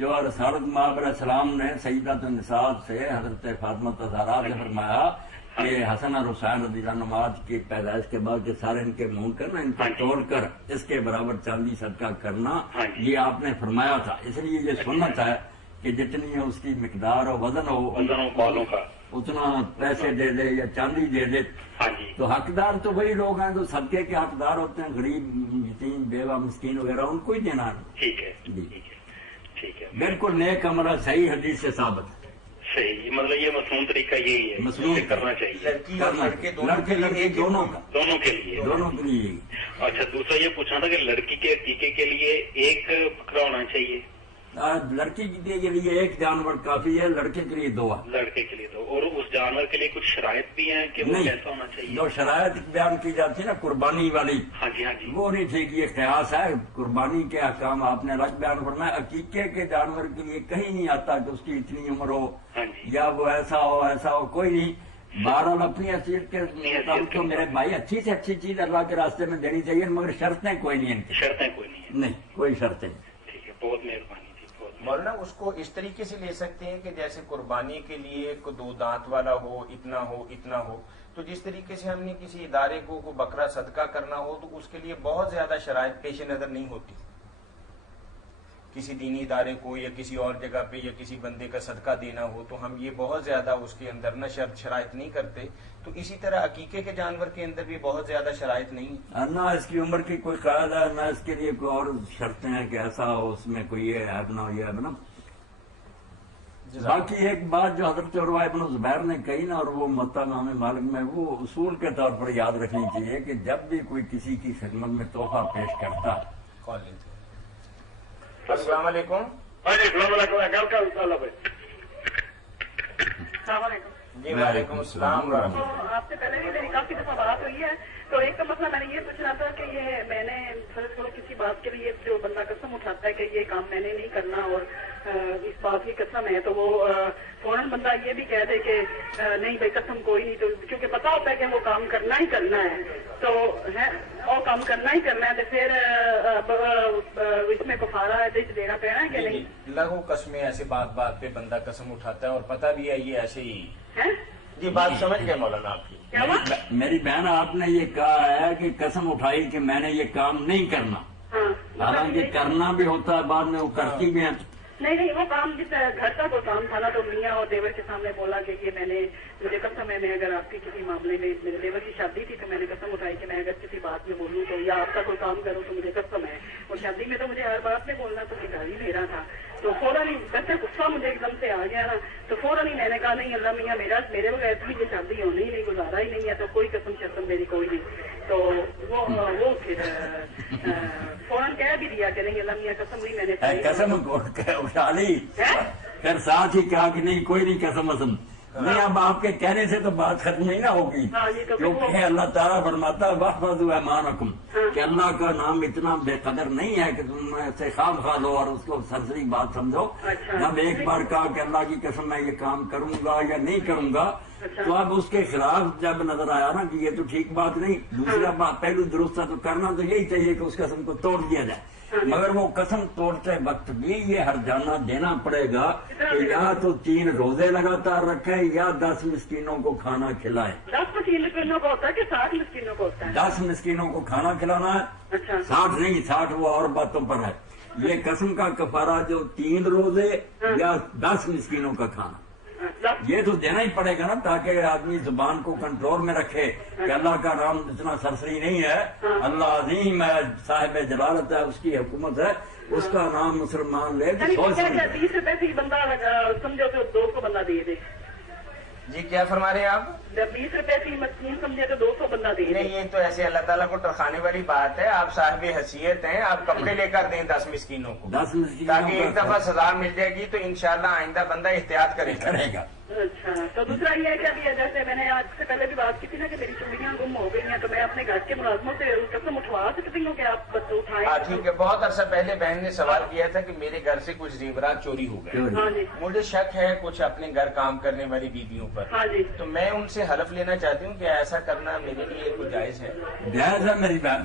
جو رسالت مآب علیہ السلام نے سیدۃ النساء سے حضرت فاطمہ الزہرا سے فرمایا کہ حسن اور حسین رضی اللہ عنہما کی پیدائش کے بعد کے سارے ان کے منہ کرنا، ان کو توڑ کر اس کے برابر چاندی صدقہ کرنا، یہ آپ نے فرمایا تھا۔ اس لیے یہ سنت ہے کہ جتنی اس کی مقدار اور وزن ہو بالوں کا اتنا پیسے دے دے یا چاندی دے دے۔ تو حقدار تو وہی لوگ ہیں جو صدقے کے حقدار ہوتے ہیں، غریب یتیم بیوہ مسکین وغیرہ، ان کو ہی دینا ہے۔ ٹھیک ہے جی ٹھیک ہے، بالکل نیک عمل ہے، صحیح حدیث سے ثابت ہے۔ صحیح، مطلب یہ مسنون طریقہ یہی ہے، مسنون کرنا چاہیے لڑکے دونوں کا، دونوں کے لیے۔ دونوں کے لیے۔ اچھا، دوسرا یہ پوچھنا تھا کہ لڑکی کے عقیقے کے لیے ایک بکرا ہونا چاہیے؟ لڑکی کے لیے ایک جانور کافی ہے، لڑکے کے لیے دو ہے۔ لڑکے کے لیے دو، اور اس جانور کے لیے کچھ شرائط بھی ہیں کہ وہ کیسا ہونا چاہیے؟ جو شرائط بیان کی جاتی ہے نا قربانی والی، ہاں جی ہاں جی، وہ نہیں ٹھیک، یہ قیاس ہے۔ قربانی کے احکام آپ نے الگ بیان فرمایا، عقیقے کے جانور کے لیے کہیں نہیں آتا کہ اس کی اتنی عمر ہو یا وہ ایسا ہو، کوئی نہیں۔ بہرحال اپنی حیثیت کے مطابق تو میرے بھائی اچھی سے اچھی چیز اللہ کے راستے میں دینی چاہیے، مگر شرطیں کوئی نہیں ان کی۔ شرطیں کوئی نہیں؟ نہیں، کوئی شرطیں نہیں۔ ٹھیک ہے، بہت مہربانی۔ مولانا اس کو اس طریقے سے لے سکتے ہیں کہ جیسے قربانی کے لیے 2 دانت والا ہو، اتنا ہو، تو جس طریقے سے ہم نے کسی ادارے کو بکرا صدقہ کرنا ہو تو اس کے لیے بہت زیادہ شرائط پیش نظر نہیں ہوتی۔ کسی دینی ادارے کو یا کسی اور جگہ پہ یا کسی بندے کا صدقہ دینا ہو تو ہم یہ بہت زیادہ اس کے اندر نہ شرائط نہیں کرتے، تو اسی طرح عقیقے کے جانور کے اندر بھی بہت زیادہ شرائط نہیں، نہ اس کی عمر کی کوئی قید ہے، نہ اس کے لیے کوئی اور شرطیں ہیں کہ ایسا ہو، اس میں کوئی یہ ہے نہ یہ ہے نا۔ باقی ایک بات جو حضرت عروہ ابن زبیر نے کہی نا، اور وہ موطا امام مالک میں وہ اصول کے طور پر یاد رکھنی چاہیے کہ جب بھی کوئی کسی کی خدمت میں تحفہ پیش کرتا ہے۔ السلام علیکم۔ جی وعلیکم السلام ورحمۃ اللہ۔ آپ سے پہلے بھی میری کافی دفعہ بات ہوئی ہے، تو ایک کا مسئلہ میں نے یہ پوچھنا تھا کہ یہ میں نے فرض کرو کسی بات کے لیے جو بندہ قسم اٹھاتا ہے کہ یہ کام میں نے نہیں کرنا اور اس بات کی قسم ہے، تو وہ فوراً بندہ یہ بھی کہہ دے کہ نہیں بھائی قسم کوئی نہیں، تو کیونکہ پتا ہوتا ہے کہ وہ کام کرنا ہی کرنا ہے، تو وہ کام کرنا ہی کرنا ہے، تو پھر اس میں کفارہ دینا پینا ہے کہ نہیں؟ لغو قسمیں ایسے بات پہ بندہ قسم اٹھاتا ہے اور پتہ بھی ہے یہ ایسے ہی ہے۔ جی بات سمجھ گئے مولانا آپ کی۔ میری بہن آپ نے یہ کہا ہے کہ قسم اٹھائی کہ میں نے یہ کام نہیں کرنا، حالانکہ کرنا بھی ہوتا ہے، بعد میں وہ کرتی بھی ہیں۔ نہیں، وہ کام جس گھر کا کوئی کام تھا نا، تو میاں اور دیور کے سامنے بولا کہ یہ میں نے، مجھے قسم ہے میں اگر آپ کی کسی معاملے میں، میرے دیور کی شادی تھی تو میں نے قسم اٹھائی کہ میں اگر کسی بات میں بولوں تو یا آپ کا کوئی کام کروں تو مجھے قسم ہے، اور شادی میں تو مجھے ہر بات میں بولنا تو گالی دے رہا تھا، تو فوراً ہی ویسے غصہ مجھے ایک دم سے آ گیا نا، تو فوراً ہی میں نے کہا نہیں اللہ میاں میرے بغیر بھی یہ شادی ہونی ہی نہیں، گزارا ہی نہیں ہے، تو کوئی قسم شسم میری کوئی نہیں، تو وہ پھر فوراً کہہ بھی دیا کہ نہیں اللہ میاں قسم نہیں میں نے قسم اٹھا لی، پھر ساتھ ہی کہا کہ نہیں کوئی نہیں قسم وسم نہیں۔ اب آپ کے کہنے سے تو بات ختم ہی نہ ہوگی، کیونکہ اللہ تعالیٰ فرماتا ہے واحفظوا ایمانکم، کہ اللہ کا نام اتنا بے قدر نہیں ہے کہ تم سے خواب خواہ لو اور اس کو سرسری بات سمجھو۔ جب ایک بار کہا کہ اللہ کی قسم میں یہ کام کروں گا یا نہیں کروں گا، تو اب اس کے خلاف جب نظر آیا نا کہ یہ تو ٹھیک بات نہیں، دوسرا بات پہلو درست ہے، تو کرنا تو یہی چاہیے کہ اس قسم کو توڑ دیا جائے، مگر وہ قسم توڑتے وقت بھی یہ ہرجانہ دینا پڑے گا کہ یا تو 3 روزے لگاتار رکھے یا 10 مسکینوں کو کھانا کھلائے۔ 10 مسکینوں کو ہوتا ہے کہ 60 مسکینوں کو ہوتا ہے؟ 10 مسکینوں کو کھانا کھلانا ہے، 60 نہیں، 60 وہ اور باتوں پر ہے۔ یہ قسم کا کفارہ جو 3 روزے یا 10 مسکینوں کا کھانا، یہ تو دینا ہی پڑے گا نا، تاکہ آدمی زبان کو کنٹرول میں رکھے کہ اللہ کا نام اتنا سرسری نہیں ہے، اللہ عظیم ہے، صاحب جلالت ہے، اس کی حکومت ہے، اس کا نام مسلمان لے تو 20 روپے سے بندہ سمجھو تو 200 بندہ دے دے۔ جی کیا فرما رہے ہیں آپ؟ جب 20 روپے کی مسکین سمجھے تو 200 بندہ دے دے۔ نہیں، یہ تو ایسے اللہ تعالیٰ کو ٹرخانے والی بات ہے، آپ صاحب حیثیت ہیں، آپ کپڑے لے کر دیں 10 مسکینوں کو، 10 مسکینوں تاکہ ایک دفعہ سزا مل جائے گی تو انشاءاللہ آئندہ بندہ احتیاط کرے گا۔ اچھا، تو دوسرا یہ ہے کہ ابھی جیسے میں نے آج سے پہلے بھی بات کی تھی نا کہ میری چوڑیاں گم ہو گئی ہیں، تو میں اپنے گھر کے ملازموں سے قسم اٹھوا سکتی ہوں کہ آپ اٹھائیں؟ ٹھیک ہے، بہت عرصہ پہلے بہن نے سوال کیا تھا کہ میرے گھر سے کچھ زیورات چوری ہو گئے، مجھے شک ہے کچھ اپنے گھر کام کرنے والی بیویوں پر، تو میں ان سے حلف لینا چاہتی ہوں کہ ایسا کرنا میرے لیے کچھ جائز ہے؟ جائز ہے میری بہن،